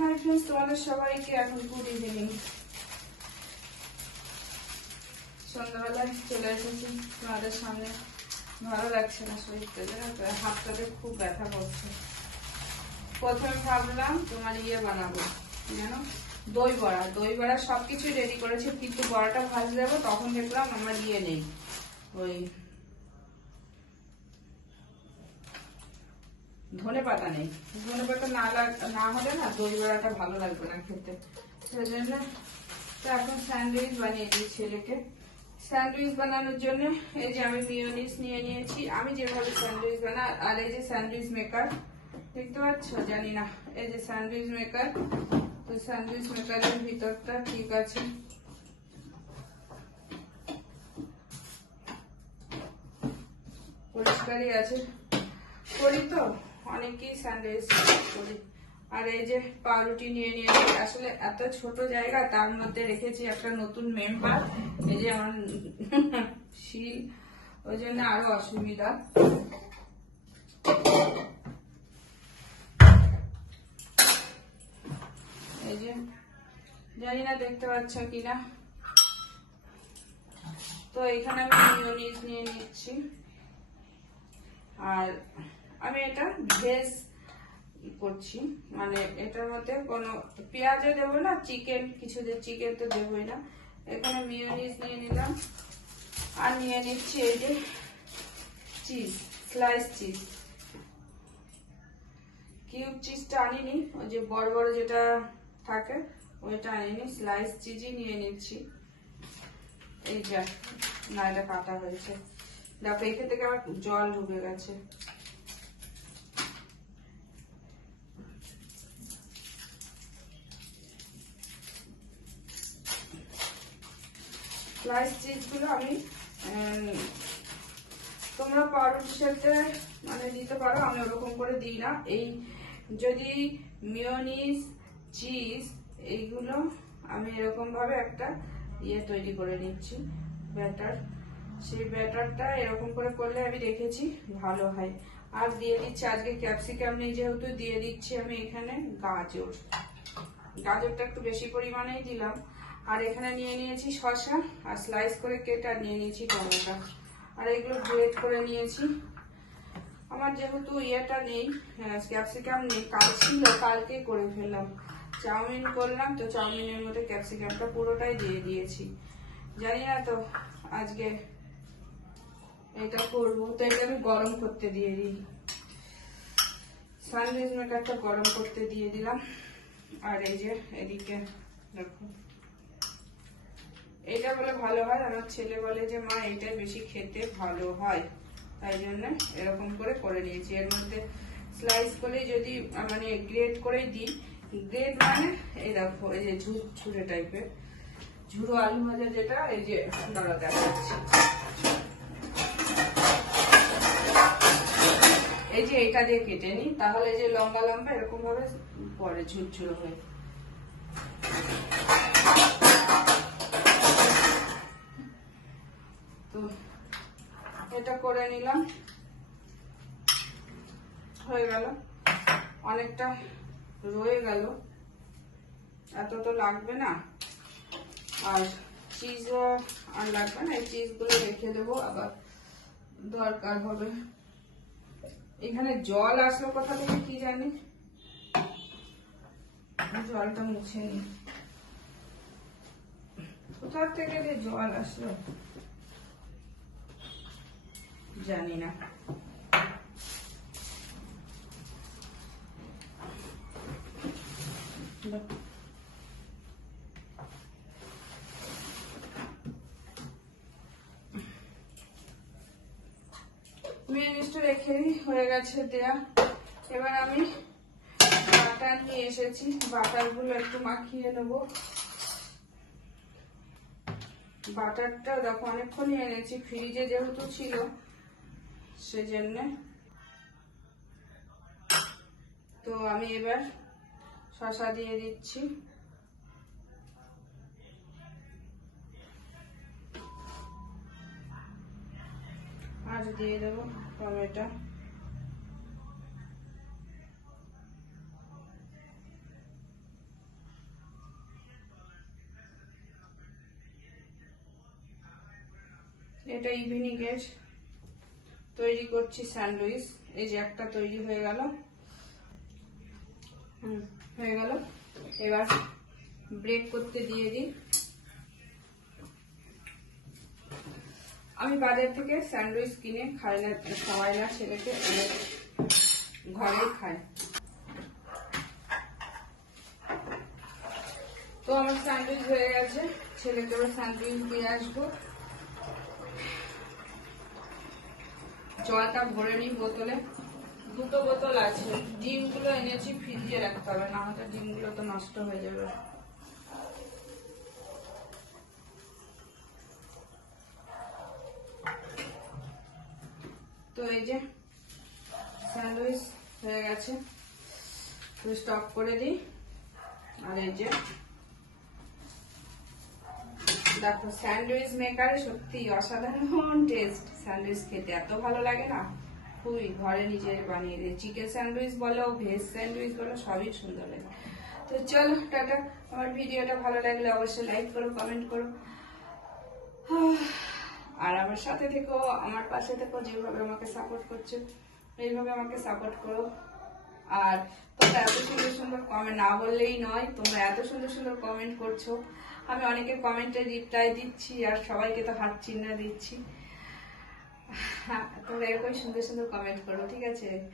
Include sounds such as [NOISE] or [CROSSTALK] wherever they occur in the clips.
Hi friends, তোমাদের সবাইকে এখন গুড ইভিনিং সন্ধ্যাবেলায় চলে এসেছি তোমাদের সামনে। ভালো লাগছে না শরীরটা হাতটাতে খুব ব্যথা করছে। প্রথমে ভাবলাম তোমার ইয়ে বানাবো, জানো? দই বড়া। দই বড়া সবকিছুই রেডি করেছি, কিন্তু বড়াটা ভাজ দেবো তখন দেখলাম আমার ইয়ে নেই। ওই ধনে পাতা নেই। ধনে পাতা না না হলে না দই বড়াটা ভালো লাগবে না খেতে। সেই জন্য তো এখন স্যান্ডউইচ বানিয়ে দিই ছেলেকে। স্যান্ডউইচ বানানোর জন্য এই যে আমি মিওনিস নিয়ে নিয়েছি। আমি যেভাবে স্যান্ডউইচ বানাই আর এই যে স্যান্ডউইচ মেকার, দেখতে পাচ্ছ? জানি না। এই যে স্যান্ডউইচ মেকার, তো স্যান্ডউইচ মেকারের ভিতরটা ঠিক আছে। পরিষ্কারই আছে। করি তো? অনেকেই স্যান্ডউইচ করি আর এই যে পাউরুটি নিয়ে নিয়েছি আসলে এত ছোট জায়গা, তার মধ্যে রেখেছি একটা নতুন মেম্বার এই যে আমার শিল, ওই জন্য আরও অসুবিধা। এই যে, জানি না দেখতে পাচ্ছ কিনা। তো এখানে আমি নিয়ে নিচ্ছি। আর আমি এটা ভেজ করছি। মানে এটার মধ্যে কোনো পেঁয়াজও দেবো না, চিকেন, কিছু চিকেন তো দেবোই না। এখানে মিওনিজ নিয়ে নিলাম। আর নিয়ে নিচ্ছি এই যে চিজ স্লাইস চিজ কিউব চিজটা আনিনি, ওই যে বড় বড় যেটা থাকে, ওইটা আনিনি স্লাইস চিজই নিয়ে নিচ্ছি। এই যা না এটা কাটা হয়েছে। দেখো, এখান থেকে আবার জল ঢুকে গেছে। স্লাইস চিজগুলো আমি তোমরা পাউরুটির সাথে মানে দিতে পারো, আমি ওরকম করে দিই না। এই যদি মিওনিস চিজ এইগুলো আমি এরকম ভাবে একটা ইয়ে তৈরি করে নিচ্ছি ব্যাটার সেই ব্যাটারটা এরকম করে করলে আমি দেখেছি ভালো হয়। আর দিয়ে দিচ্ছি, আজকে ক্যাপসিকাম নেই যেহেতু, দিয়ে দিচ্ছি আমি এখানে গাজর। গাজরটা একটু বেশি পরিমাণেই দিলাম। আর এখানে নিয়ে নিয়েছি শসা আর স্লাইস করে কেটে আর নিয়ে নিয়েছি টমেটো। আর এগুলো গ্রেট করে নিয়েছি। আমার যেহেতু ইয়েটা নেই ক্যাপসিকাম নেই, কাল ছিল, কালকে করে ফেললাম। চাউমিন করলাম তো চাউমিনের মধ্যে ক্যাপসিকামটা পুরোটাই দিয়ে দিয়েছি। জানি না তো আজকে এটা করব, তো এটা আমি গরম করতে দিয়ে দিই। স্যান্ডউইচ মেকারটা গরম করতে দিয়ে দিলাম। আর এই যে এদিকে দেখো। এটা বলে ভালো হয় আমার ছেলে বলে যে, মা, এটা বেশি খেতে ভালো হয়। তাই জন্য এরকম করে করে নিয়েছি। এর মধ্যে স্লাইস করে যদি মানে গ্রেড করে দিই গ্রেড মানে এই দেখো, এই যে ঝুর, ঝুরে টাইপের ঝুরো আলু ভাজা যেটা, এই যে দাঁড়া দেখাচ্ছি। এই যে এটা দিয়ে কেটে নি তাহলে যে লম্বা লম্বা এরকম ভাবে পরে ঝুরঝুরো হয়ে। এটা করে নিলাম। হয়ে গেল। অনেকটা রয়ে গেল। এত তো লাগবে না। আর চিজও আর লাগবে না। এই চিজগুলো রেখে দেবো। আবার দরকার হবে। এখানে জল আসলো কোথা থেকে কি জানি? জলটা মুছে নি কোথা থেকে যে জল আসলো? জানি না। হয়ে গেছে দেয়া। এবার আমি বাটার নিয়ে এসেছি। একটু মাখিয়ে নেব। বাটারটা দেখো, অনেকক্ষণই এনেছি। ফ্রিজে যেহেতু ছিল সেজন্য তো আমি এবার শশা দিয়ে দিচ্ছি। আর দিয়ে দেবো টমেটো। এটা ইভিনিং এর। তৈরি করছি স্যান্ডউইচ। এই যে একটা তৈরি হয়ে গেল। হয়ে গেল। এবার ব্রেক করতে দিয়ে দিই। আমি বাজার থেকে স্যান্ডউইচ কিনে খাই না খাওয়াই না, ছেলেকে ঘরেই খাই। তো আমার স্যান্ডউইচ হয়ে গেছে। ছেলেকে স্যান্ডউইচ দিয়ে আসব। জলটা ভরে নিই বোতলে। দুটো বোতল আছে। ডিমগুলো এনেছি ফ্রিজে রাখতে হবে না হলে ডিমগুলো তো নষ্ট হয়ে যাবে। তো এই যে স্যান্ডউইচ হয়ে গেছে। তো স্টপ করে দিই। আর এই যে দেখো স্যান্ডউইচ মেকারে সত্যি অসাধারণ টেস্ট স্যান্ডউইচ খেতে এত ভালো লাগে না? খুবই, ঘরে নিজের বানিয়ে দিই। চিকেন স্যান্ডউইচ বলো ভেজ স্যান্ডউইচ বলো, সবই সুন্দর লাগে। তো চলো, টাটা। আমার ভিডিওটা ভালো লাগলে অবশ্যই লাইক করো কমেন্ট করো। [SIGHS] আর আমার সাথে থেকো, আমার পাশে থেকো, যেভাবে আমাকে সাপোর্ট করছ, এইভাবে আমাকে সাপোর্ট করো। আর তোমরা এত সুন্দর সুন্দর কমেন্ট না বললেই নয়, তোমরা এত সুন্দর সুন্দর কমেন্ট করছ। আমি অনেকে কমেন্টে রিপ্লাই দিচ্ছি আর সবাইকে তো হাত চিহ্ন দিচ্ছি। [LAUGHS] তোমরা এরকম সুন্দর সুন্দর কমেন্ট করো, ঠিক আছে?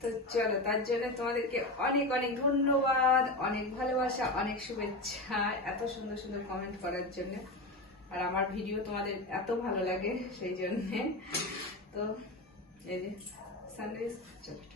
তো চলো, তার জন্য তোমাদেরকে অনেক অনেক ধন্যবাদ, অনেক ভালোবাসা, অনেক শুভেচ্ছা এত সুন্দর সুন্দর কমেন্ট করার জন্য। আর আমার ভিডিও তোমাদের এত ভালো লাগে, সেই জন্যে। তো এই যে স্যান্ডউইচ চলো।